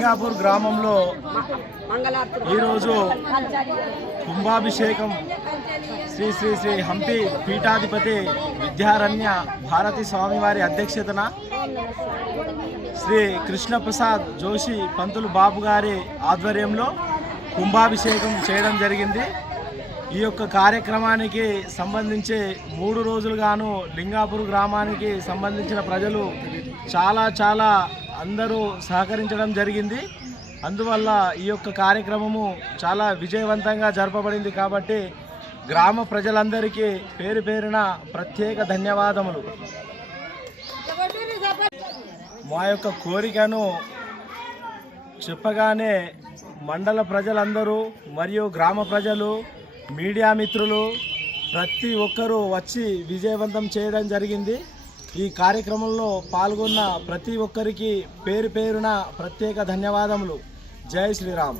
లింగాపూర్ గ్రామంలో ఈరోజు కుంభాభిషేకం శ్రీ శ్రీ శ్రీ హంపి పీఠాధిపతి విద్యారణ్య భారతి స్వామివారి అధ్యక్షతన శ్రీ కృష్ణప్రసాద్ జోషి పంతులు బాబు గారి ఆధ్వర్యంలో కుంభాభిషేకం చేయడం జరిగింది. ఈ యొక్క కార్యక్రమానికి సంబంధించి మూడు రోజులుగాను లింగాపూర్ గ్రామానికి సంబంధించిన ప్రజలు చాలా చాలా అందరూ సహకరించడం జరిగింది. అందువల్ల ఈ యొక్క కార్యక్రమము చాలా విజయవంతంగా జరపబడింది కాబట్టి గ్రామ ప్రజలందరికీ పేరు పేరున ప్రత్యేక ధన్యవాదములు. మా యొక్క కోరికను చెప్పగానే మండల ప్రజలందరూ మరియు గ్రామ ప్రజలు మీడియా మిత్రులు ప్రతి ఒక్కరూ వచ్చి విజయవంతం చేయడం జరిగింది. ఈ కార్యక్రమంలో పాల్గొన్న ప్రతి ఒక్కరికి పేరు పేరున ప్రత్యేక ధన్యవాదములు. జై శ్రీరామ్.